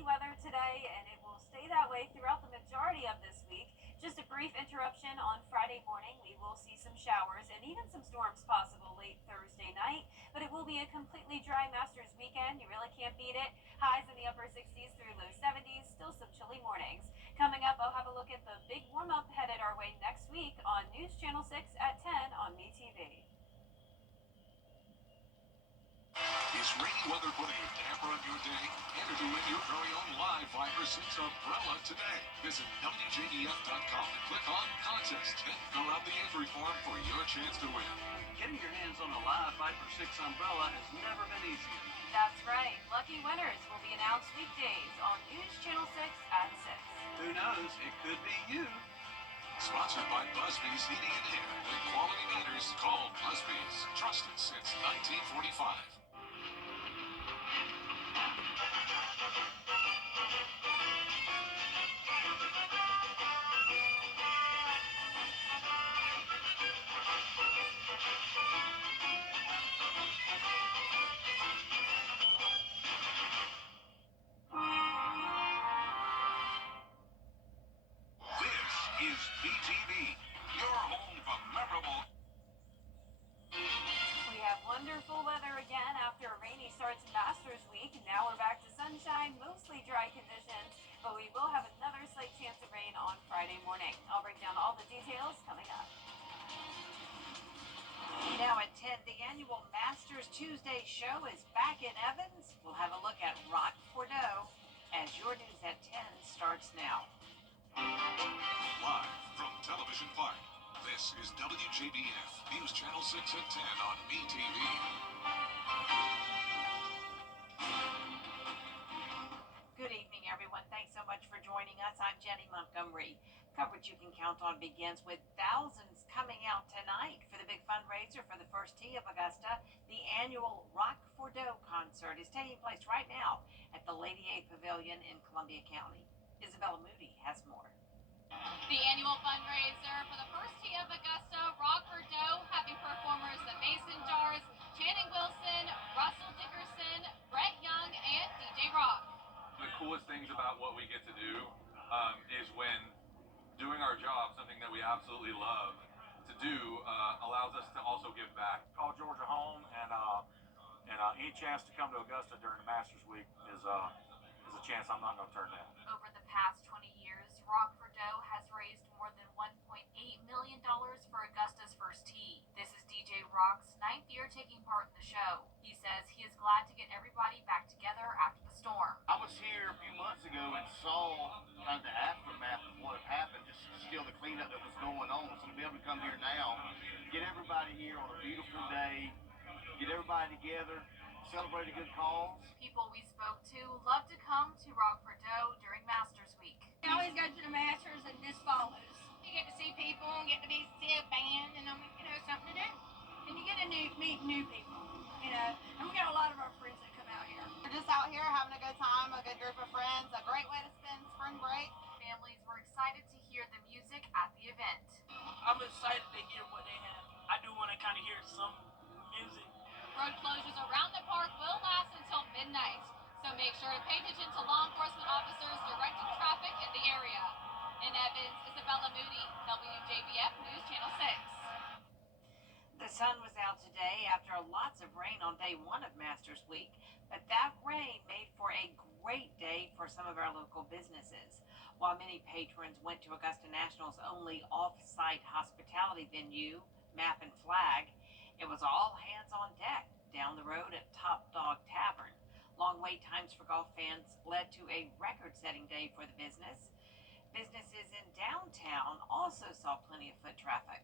sunny weather today, and it will stay that way throughout the majority of this week. Just a brief interruption on Friday morning. We will see some showers and even some storms possible late Thursday night, but it will be a completely dry Masters weekend. You really can't beat it. Highs in the upper 60s through low 70s, still some chilly mornings. Coming up, I'll have a look at the big warm-up headed our way next week on News Channel 6 at 10 on MeTV. Is rainy weather putting a damper on your day? Enter to win your very own live 5 for 6 umbrella today. Visit WJBF.com and click on Contest and fill out the entry form for your chance to win. Getting your hands on a live 5 for 6 umbrella has never been easier. That's right. Lucky winners will be announced weekdays on News Channel 6 at 6. Who knows? It could be you. Sponsored by Busby's Heating and Air. When quality matters, call Busby's. Trusted since 1945. This is BTV, your home for memorable. We have wonderful weather again after a rainy start to Masters Week. Now we're back to sunshine, mostly dry conditions, but we will have another slight chance of rain on Friday morning. I'll break down all the details coming up. Now at 10, the annual Masters Tuesday show is back in Evans. We'll have a look at Wrdw as your news at 10 starts now. Live from Television Park, this is WJBF News Channel 6 at 10 on BTV. Good evening, everyone. Thanks so much for joining us. I'm Jenny Montgomery. Coverage you can count on begins with thousands coming out tonight for the big fundraiser for the first tee of Augusta. The annual Wrdw concert is taking place right now at the Lady A Pavilion in Columbia County. Isabella Moody has more. The annual fundraiser for the first tee of Augusta, Wrdw, having performers the Mason Jars, Channing Wilson, Russell Dickerson, Brett Young, and DJ Rock. The coolest things about what we get to do is when doing our job, something that we absolutely love to do, allows us to also give back. Call Georgia home, and any chance to come to Augusta during the Masters Week is a chance I'm not going to turn down. Over the past 20 years, Wrdw has raised more than $1.8 million for Augusta's first tee. This is DJ Rock's 9th year taking part in the show. He says he is glad to get everybody back together after the storm. I was here a few months ago and saw kind of the aftermath of what had happened, just still the cleanup that was going on. So to be able to come here now, get everybody here on a beautiful day, get everybody together, celebrate a good cause. People we spoke to love to come to Wrdw during Masters Week. I always go to the Masters and this follows. You get to see people and get to see a band and something to do. And you get to meet new people, and we got a lot of our friends that come out here. We're just out here having a good time, a good group of friends, a great way to spend spring break. Families were excited to hear the music at the event. I'm excited to hear what they have. I do want to kind of hear some music. Road closures around the park will last until midnight, so make sure to pay attention to law enforcement officers directing traffic in the area. In Evans, Isabella Moody, WJBF News Channel 6. The sun was out today after lots of rain on day one of Masters Week, but that rain made for a great day for some of our local businesses. While many patrons went to Augusta National's only off-site hospitality venue, Map and Flag, it was all hands on deck down the road at Top Dog Tavern. Long wait times for golf fans led to a record-setting day for the business. Businesses in downtown also saw plenty of foot traffic.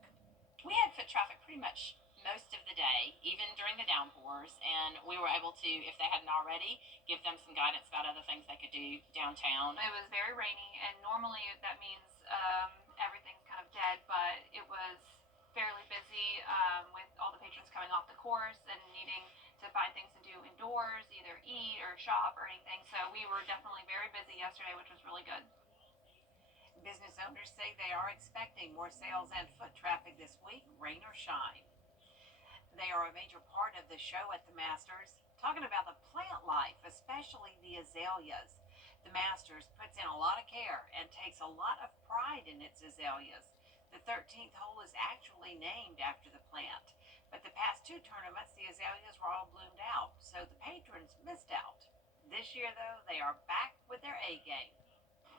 We had foot traffic pretty much most of the day, even during the downpours, and we were able to, if they hadn't already, give them some guidance about other things they could do downtown. It was very rainy, and normally that means everything's kind of dead, but it was fairly busy with all the patrons coming off the course and needing to find things to do indoors, either eat or shop or anything. So we were definitely very busy yesterday, which was really good. Business owners say they are expecting more sales and foot traffic this week, rain or shine. They are a major part of the show at the Masters, talking about the plant life, especially the azaleas. The Masters puts in a lot of care and takes a lot of pride in its azaleas. The 13th hole is actually named after the plant. But the past two tournaments, the azaleas were all bloomed out, so the patrons missed out. This year, though, they are back with their A game.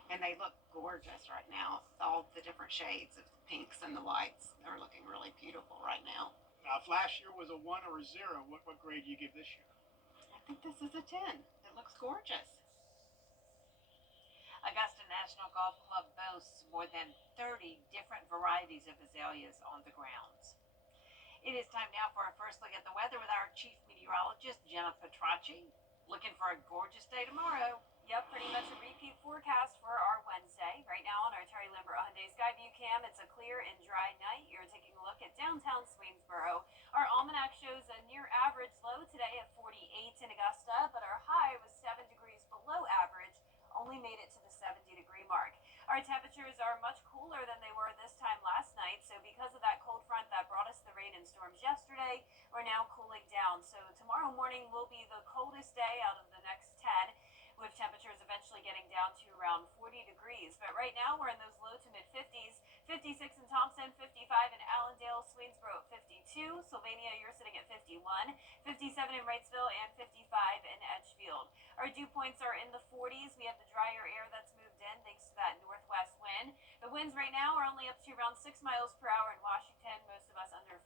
And they look gorgeous right now. All the different shades of the pinks and the whites. They're looking really beautiful right now. If last year was a 1 or a 0, what grade do you give this year? I think this is a 10. It looks gorgeous. Augusta National Golf Club boasts more than 30 different varieties of azaleas on the grounds. It is time now for our first look at the weather with our chief meteorologist, Jenna Petracci. Looking for a gorgeous day tomorrow. Yep, pretty much a repeat forecast for our Wednesday. Right now on our Terry Lambert Hyundai Skyview cam, it's a clear and dry night. You're taking a look at downtown Swainsboro. Our almanac shows a near average low today of 48 in Augusta, but our high was 7 degrees below average, only made it to the 70-degree mark. Our temperatures are much cooler than they were this time last night, so because of that cold front that brought us the rain and storms yesterday, we're now cooling down. So tomorrow morning will be the coldest day out of the next 10, with temperatures eventually getting down to around 40 degrees. But right now we're in those low to mid-50s, 56 in Thompson, 55 in Allendale, Swainsboro at 52, Sylvania, you're sitting at 51, 57 in Wrightsville, and 55 in Edgefield. Our dew points are in the 40s. We have the drier air that's moved in thanks to that northwest wind. The winds right now are only up to around 6 miles per hour in Washington, most of us under 5.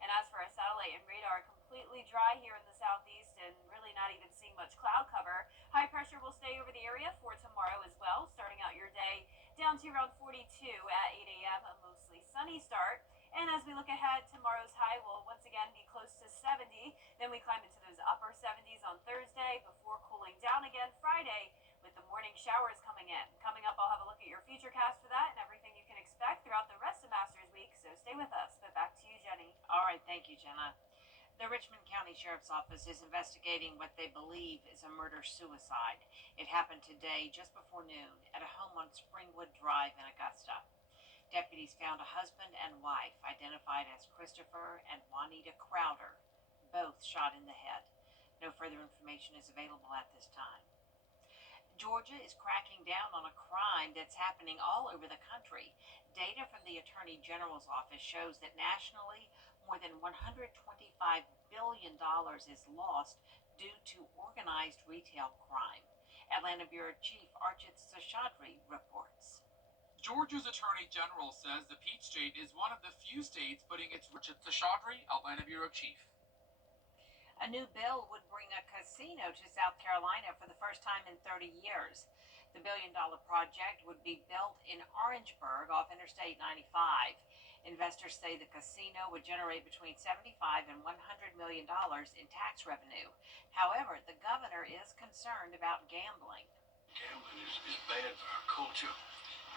And as for our satellite and radar, completely dry here in the southeast and really not even seeing much cloud cover. High pressure will stay over the area for tomorrow as well, starting out your day down to around 42 at 8 a.m., a mostly sunny start. And as we look ahead, tomorrow's high will once again be close to 70. Then we climb into those upper 70s on Thursday before cooling down again Friday with the morning showers coming in. Coming up, I'll have a look at your futurecast for that and everything you can expect throughout the rest of Masters Week, so stay with us. But back to you, Jenny. All right, thank you, Jenna. The Richmond County Sheriff's Office is investigating what they believe is a murder-suicide. It happened today just before noon at a home on Springwood Drive in Augusta. Deputies found a husband and wife identified as Christopher and Juanita Crowder, both shot in the head. No further information is available at this time. Georgia is cracking down on a crime that's happening all over the country. Data from the Attorney General's office shows that nationally, more than $125 billion is lost due to organized retail crime. Atlanta Bureau Chief Archit Seshadri reports. Georgia's Attorney General says the Peach State is one of the few states putting its Archit Seshadri, Atlanta Bureau Chief. A new bill would bring a casino to South Carolina for the first time in 30 years. The billion-dollar project would be built in Orangeburg off Interstate 95. Investors say the casino would generate between $75 and $100 million in tax revenue. However, the governor is concerned about gambling. Gambling is bad for our culture,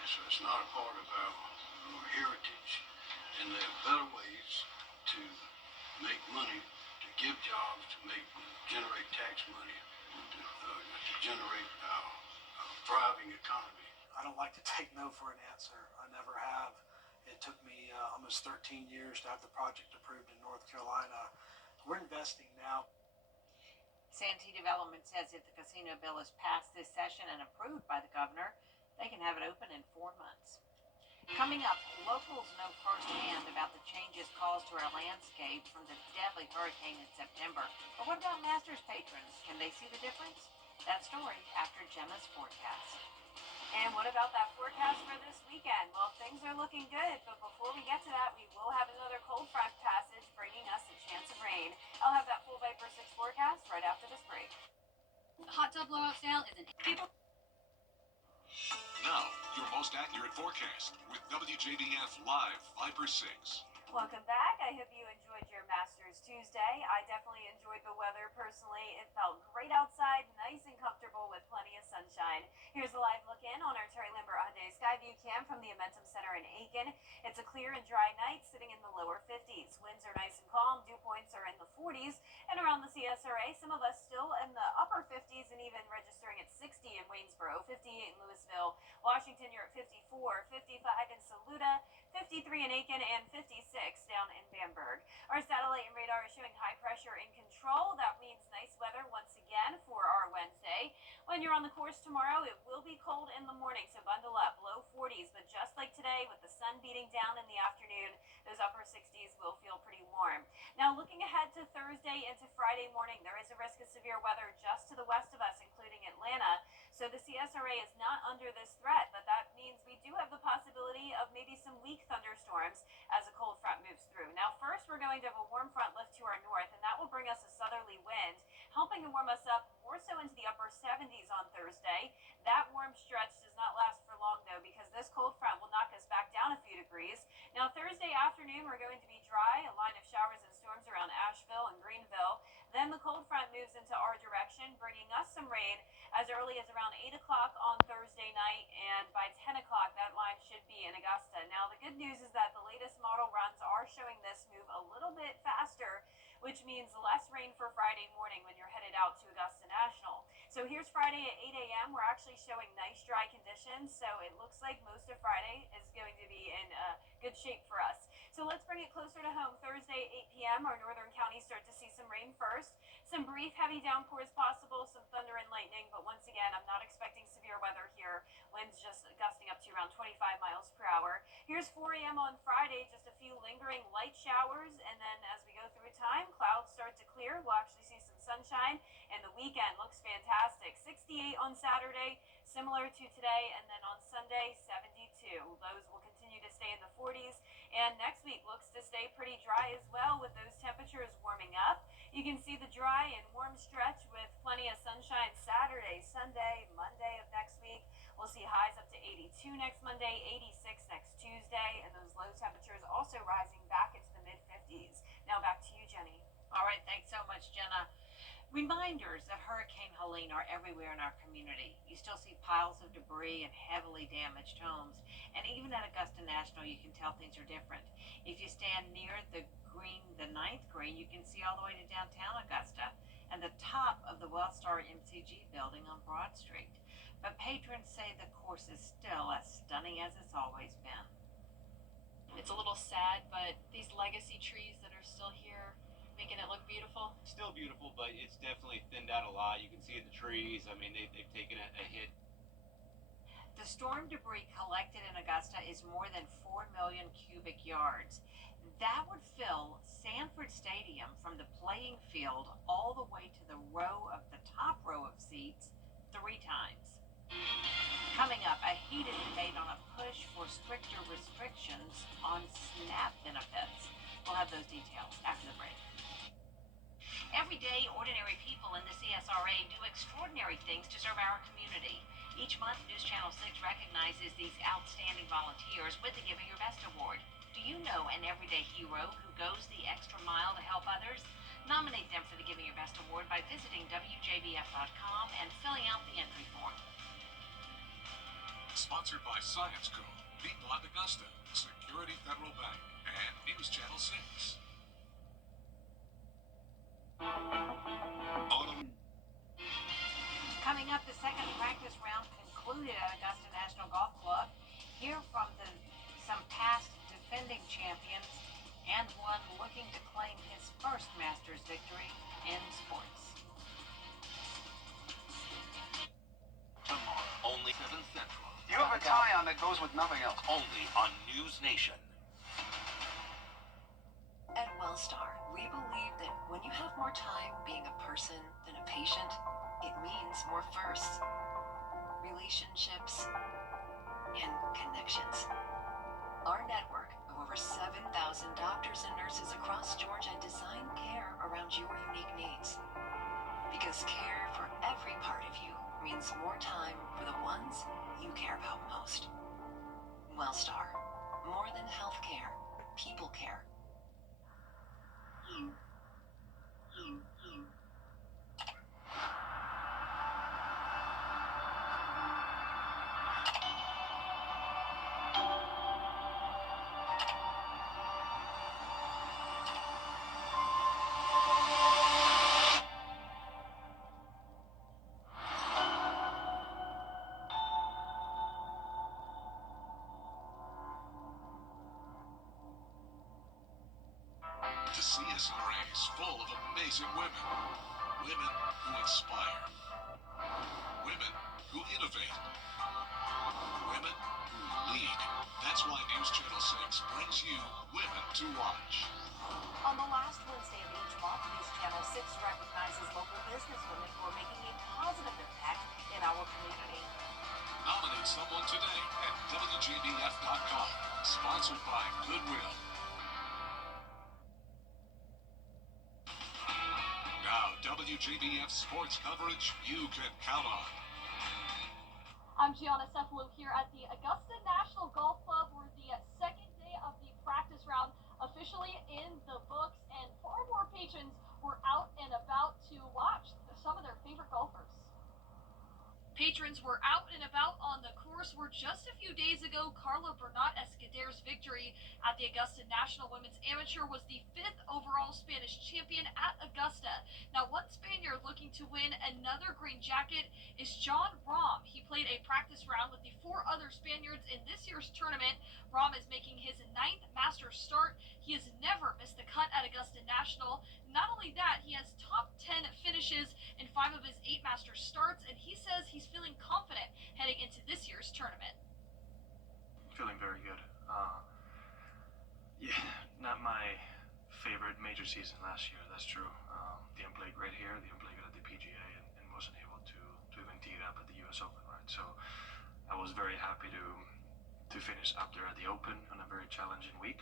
and so it's not a part of our heritage. And there are better ways to make money, to give jobs, to generate tax money, to generate a thriving economy. I don't like to take no for an answer. I never have. It took me almost 13 years to have the project approved in North Carolina. We're investing now. Santee Development says if the casino bill is passed this session and approved by the governor, they can have it open in 4 months. Coming up, locals know firsthand about the changes caused to our landscape from the deadly hurricane in September. But what about Masters patrons? Can they see the difference? That story after Gemma's forecast. And what about that forecast for this weekend? Well, things are looking good, but before we get to that, we will have another cold front passage bringing us a chance of rain. I'll have that full Viper 6 forecast right after this break. The hot tub blowout sale is in April. Now, your most accurate forecast with WJDF Live Viper 6. Welcome back. I hope you enjoyed your Masters Tuesday. I definitely enjoyed the weather personally. It felt great outside, nice and comfortable with plenty of sunshine. Here's a live look in on our Terry Lambert Hyundai Skyview cam from the Amentum Center in Aiken. It's a clear and dry night sitting in the lower 50s. Winds are nice and calm. Dew points are in the 40s. And around the CSRA, some of us still in the upper 50s and even registering at 60 in Waynesboro, 58 in Louisville. Washington, you're at 54, 55 in Saluda, 53 in Aiken, and 56 down in Bamberg. Our satellite and radar is showing high pressure in control. That means nice weather once again for our Wednesday. When you're on the course tomorrow, it will be cold in the morning, so bundle up. Low 40s, but just like today, with the sun beating down in the afternoon, those upper 60s will feel pretty warm. Now, looking ahead to Thursday into Friday morning, there is a risk of severe weather just to the west of us, including Atlanta. So the CSRA is not under this threat, but that means we do have the possibility of maybe some weak thunderstorms as a cold front moves through. Now, first, we're going to have a warm front lift to our north, and that will bring us a southerly wind, helping to warm us up more so into the upper 70s on Thursday. That warm stretch does not last for long, though, because this cold front will knock us back down a few degrees. Now, Thursday afternoon, we're going to be dry, a line of showers and storms around Asheville and Greenville. Then the cold front moves into our direction, bringing us some rain as early as around 8 o'clock on Thursday night, and by 10 o'clock, that line should be in Augusta. Now, the good news is that the latest model runs are showing this move a little bit faster, which means less rain for Friday morning when you're headed out to Augusta National. So here's Friday at 8 a.m. We're actually showing nice dry conditions, so it looks like most of Friday is going to be in good shape for us. So let's bring it closer to home. Thursday at 8 p.m., our northern counties start to see some rain first. Some brief heavy downpours possible, some thunder and lightning, but once again, I'm not expecting severe weather here. Winds just gusting up to around 25 miles per hour. Here's 4 a.m. on Friday, just a few lingering light showers, and then as we go through time, clouds start to clear. We'll actually see some sunshine, and the weekend looks fantastic. 68 on Saturday, similar to today, and then on Sunday, 72. Those will continue to stay in the 40s, and next week looks to stay pretty dry as well, with those temperatures warming up. You can see the dry and warm stretch with plenty of sunshine Saturday, Sunday, Monday of next week. We'll see highs up to 82 next Monday, 86 next Tuesday, and those low temperatures also rising back into the mid-50s. Now back to you, Jenny. All right, thanks so much, Jenna. Reminders that Hurricane Helene are everywhere in our community. You still see piles of debris and heavily damaged homes. And even at Augusta National, you can tell things are different. If you stand near the ninth green, you can see all the way to downtown Augusta and the top of the WellStar MCG building on Broad Street. But patrons say the course is still as stunning as it's always been. It's a little sad, but these legacy trees that are still here, making it look beautiful. Still beautiful, but it's definitely thinned out a lot. You can see the trees. I mean, they've taken a hit. The storm debris collected in Augusta is more than 4 million cubic yards. That would fill Sanford Stadium from the playing field all the way to the top row of seats 3 times. Coming up, a heated debate on a push for stricter restrictions on SNAP benefits. We'll have those details after the break. Every day, ordinary people in the CSRA do extraordinary things to serve our community. Each month, News Channel 6 recognizes these outstanding volunteers with the Giving Your Best Award. Do you know an everyday hero who goes the extra mile to help others? Nominate them for the Giving Your Best Award by visiting WJBF.com and filling out the entry form. Sponsored by Science Co., Piedmont Augusta, Security Federal Bank, and News Channel 6. Coming up, the second practice round concluded at Augusta National Golf Club. Hear from some past defending champions and one looking to claim his first Masters victory in sports. Tomorrow, only 7 Central. You have a tie on that goes with nothing else. Only on News Nation. At WellStar, we believe that when you have more time being a person than a patient, it means more firsts, relationships, and connections. Our network of over 7,000 doctors and nurses across Georgia design care around your unique needs. Because care for every part of you means more time for the ones you care about most. WellStar, more than healthcare, people care. CSRA is full of amazing women. Women who inspire. Women who innovate. Women who lead. That's why News Channel 6 brings you Women to Watch. On the last Wednesday of each month, News Channel 6 recognizes local businesswomen who are making a positive impact in our community. Nominate someone today at WJBF.com. Sponsored by Goodwill. Now, WJBF sports coverage you can count on. I'm Gianna Cephalou here at the Augusta National Golf Club, where the second day of the practice round officially in the books, and far more patrons were out and about to watch some of their favorite golfers. Patrons were out and about on the course where just a few days ago, Carla Bernat Escuder's victory at the Augusta National Women's Amateur was the 5th overall Spanish champion at Augusta. Now, one Spaniard looking to win another green jacket is John Rahm. He played a practice round with the 4 other Spaniards in this year's tournament. Rahm is making his 9th Masters start. He has never missed a cut at Augusta National. Not only that, he has top 10 finishes in 5 of his 8 Masters starts, and he says he's feeling confident heading into this year's tournament. Feeling very good. Yeah, not my favorite major season last year, that's true. Didn't play great here, didn't play good at the PGA, and wasn't able to even tee it up at the US Open, right? So I was very happy to finish up there at the Open on a very challenging week.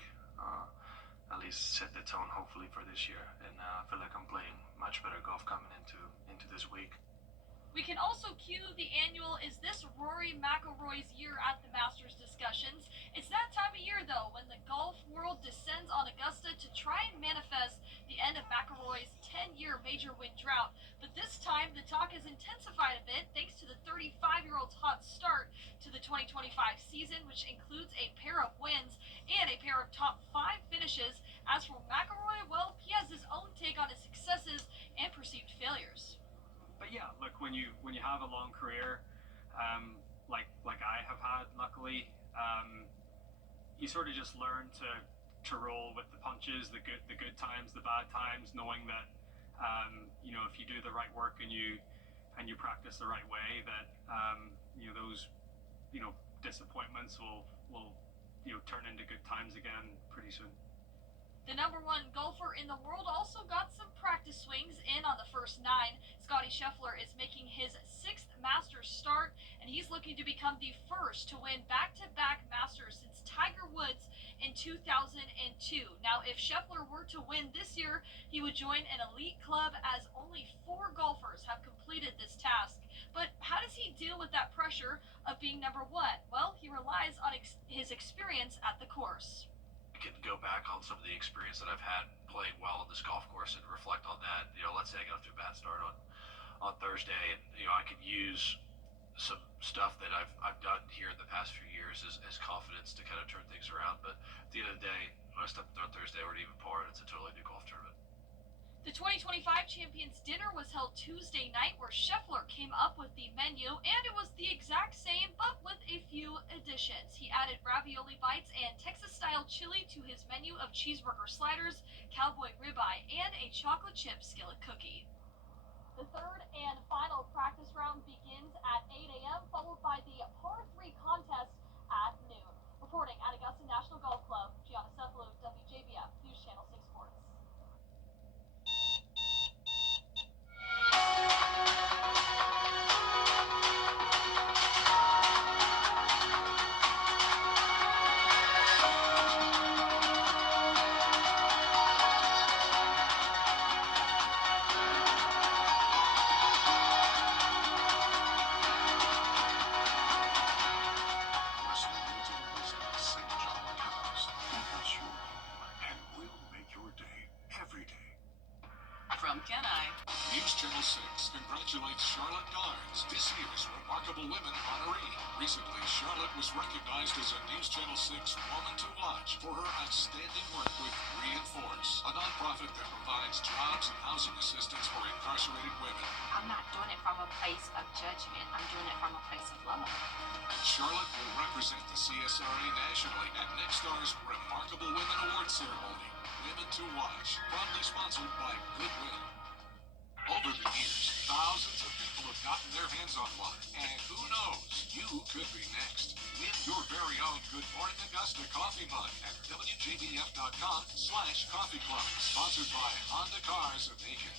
At least set the tone hopefully for this year, and I feel like I'm playing much better golf coming into this week. We can also cue the annual "Is This Rory McIlroy's Year" at the Masters discussions. It's that time of year, though, when the golf world descends on Augusta to try and manifest the end of McIlroy's 10-year major win drought. But this time, the talk has intensified a bit thanks to the 35-year-old's hot start to the 2025 season, which includes a pair of wins and a pair of top 5 finishes. As for McIlroy, well, he has his own take on his successes and perceived failures. But yeah, look, when you have a long career, like I have had, luckily, you sort of just learn to roll with the punches, the good times, the bad times, knowing that if you do the right work and you practice the right way, that those disappointments will turn into good times again pretty soon. The #1 golfer in the world also got some practice swings in on the first 9. Scottie Scheffler is making his 6th Masters start, and he's looking to become the first to win back-to-back Masters since Tiger Woods in 2002. Now, if Scheffler were to win this year, he would join an elite club, as only 4 golfers have completed this task. But how does he deal with that pressure of being #1? Well, he relies on his experience at the course. Can go back on some of the experience that I've had playing well on this golf course and reflect on that. Let's say I got off to a bad start on Thursday, and I could use some stuff that I've done here in the past few years as confidence to kind of turn things around. But at the end of the day, when I stepped there on Thursday, we're even par, and it's a totally new golf tournament. The 2025 Champions Dinner was held Tuesday night, where Scheffler came up with the menu, and it was the exact same, but with a few additions. He added ravioli bites and Texas-style chili to his menu of cheeseburger sliders, cowboy ribeye, and a chocolate chip skillet cookie. The third and final practice round begins at 8 a.m., followed by the par 3 contest at noon. Reporting at Augusta National Golf Club, Gianna Cephalou, WJBF News Channel 6 Sports. From Kenai, News Channel 6 congratulates Charlotte Garnes, this year's Remarkable Women honoree. Recently, Charlotte was recognized as a News Channel 6 Woman to Watch for her outstanding work with Reinforce, a nonprofit that provides jobs and housing assistance for incarcerated women. I'm not doing it from a place of judgment. I'm doing it from a place of love. Charlotte will represent the CSRA nationally at next star's Remarkable Women Award ceremony. Women to Watch, proudly sponsored by Goodwill. Over the years, thousands of people have gotten their hands on one, and who knows, you could be next. Win your very own Good Morning Augusta coffee mug at WJBF.com/coffee club. Sponsored by Honda Cars of Macon.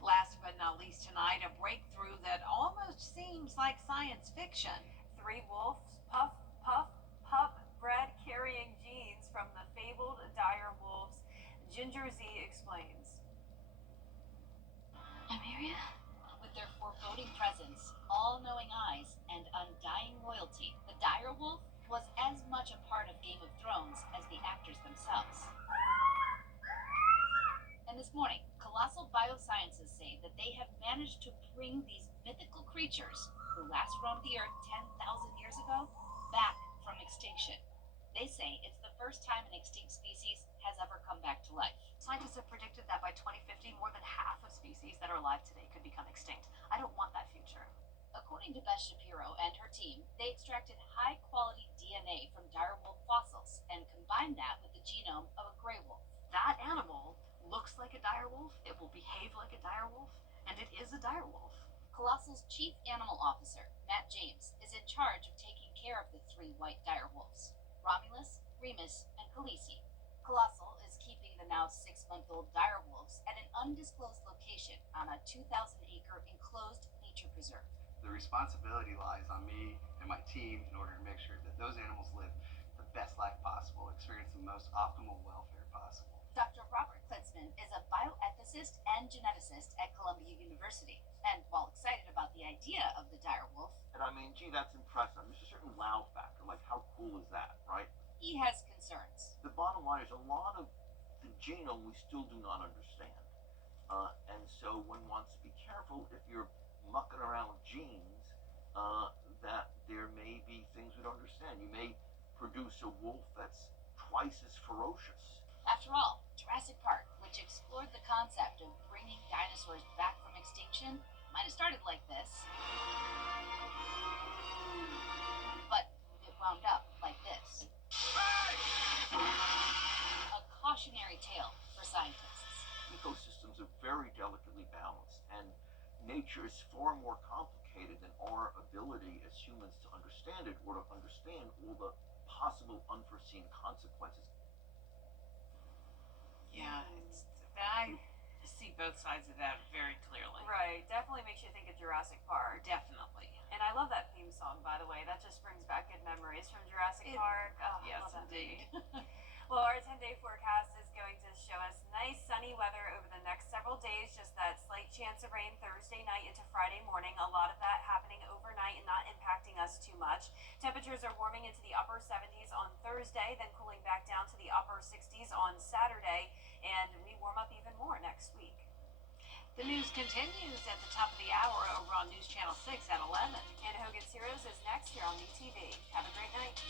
Last but not least tonight, a breakthrough that almost seems like science fiction. 3 wolves puff, puff, pup bred carrying genes from the fabled dire wolves. Ginger Z explains. Nymeria? With their foreboding presence, all-knowing eyes, and undying loyalty, the dire wolf was as much a part of Game of Thrones as the actors themselves. And this morning, Colossal Biosciences say that they have managed to bring these mythical creatures, who last roamed the Earth 10,000 years ago, back from extinction. They say it's the first time an extinct species has ever come back to life. Scientists have predicted that by 2050, more than half of species that are alive today could become extinct. I don't want that future. According to Beth Shapiro and her team, they extracted high-quality DNA from direwolf fossils and combined that with the genome of a gray wolf. That animal looks like a direwolf, it will behave like a direwolf, and it is a direwolf. Colossal's chief animal officer, Matt James, is in charge of taking care of the 3 white direwolves, Romulus, Remus, and Khaleesi. Colossal is keeping the now 6-month-old direwolves at an undisclosed location on a 2,000-acre enclosed nature preserve. The responsibility lies on me and my team in order to make sure that those animals live the best life possible, experience the most optimal welfare possible. Dr. Robert Klitzman is a bioethicist and geneticist at Columbia University. And while excited about the idea of the direwolf, and I mean, gee, that's impressive. There's a certain wow factor. Like, how cool is that, right? he has concerns. The bottom line is a lot of the genome we still do not understand. And so one wants to be careful if you're mucking around with genes, that there may be things we don't understand. You may produce a wolf that's twice as ferocious. After all, Jurassic Park, which explored the concept of bringing dinosaurs back from extinction, might have started like this. But it wound up like this. A cautionary tale for scientists. Ecosystems are very delicately balanced, and nature is far more complicated than our ability as humans to understand it or to understand all the possible unforeseen consequences. Yeah, I see both sides of that very clearly. Right, definitely makes you think of Jurassic Park. Definitely. And I love that theme song, by the way. That just brings back good memories from Jurassic Park. Oh, yes, I love that indeed. Well, our 10-day forecast is going to show us nice sunny weather over the next several days. Just that slight chance of rain Thursday night into Friday morning. A lot of that happening overnight and not impacting us too much. Temperatures are warming into the upper 70s on Thursday, then cooling back down to the upper 60s on Saturday, and we warm up even more next week. The news continues at the top of the hour over on News Channel 6 at 11. And Hogan's Heroes is next here on BTV. Have a great night.